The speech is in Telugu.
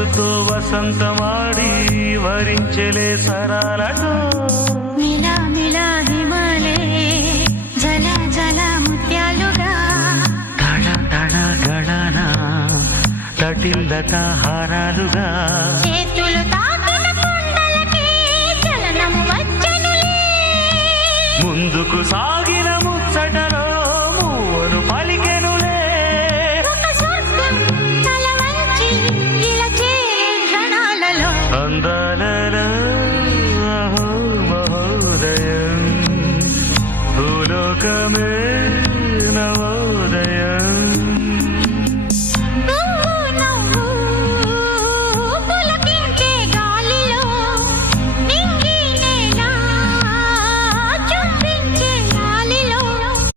వయసుతో వసంతమాడి వరించలే సరాలతో మిలా మిలా హిమాలే జల జల ముత్యాలుగా తడ తడ గళన తటిల్లత హారాలుగా చేతులు తాకిన కొండలకి చలనము వచ్చెనులే ముందుకు సాగిన ముచ్చటలో మూవను పలికెనులే ఒక స్వర్గం తల వంచి ఇలా చేరే క్షణాలలో అందాలలో అహో మహోదయం భూలోకమే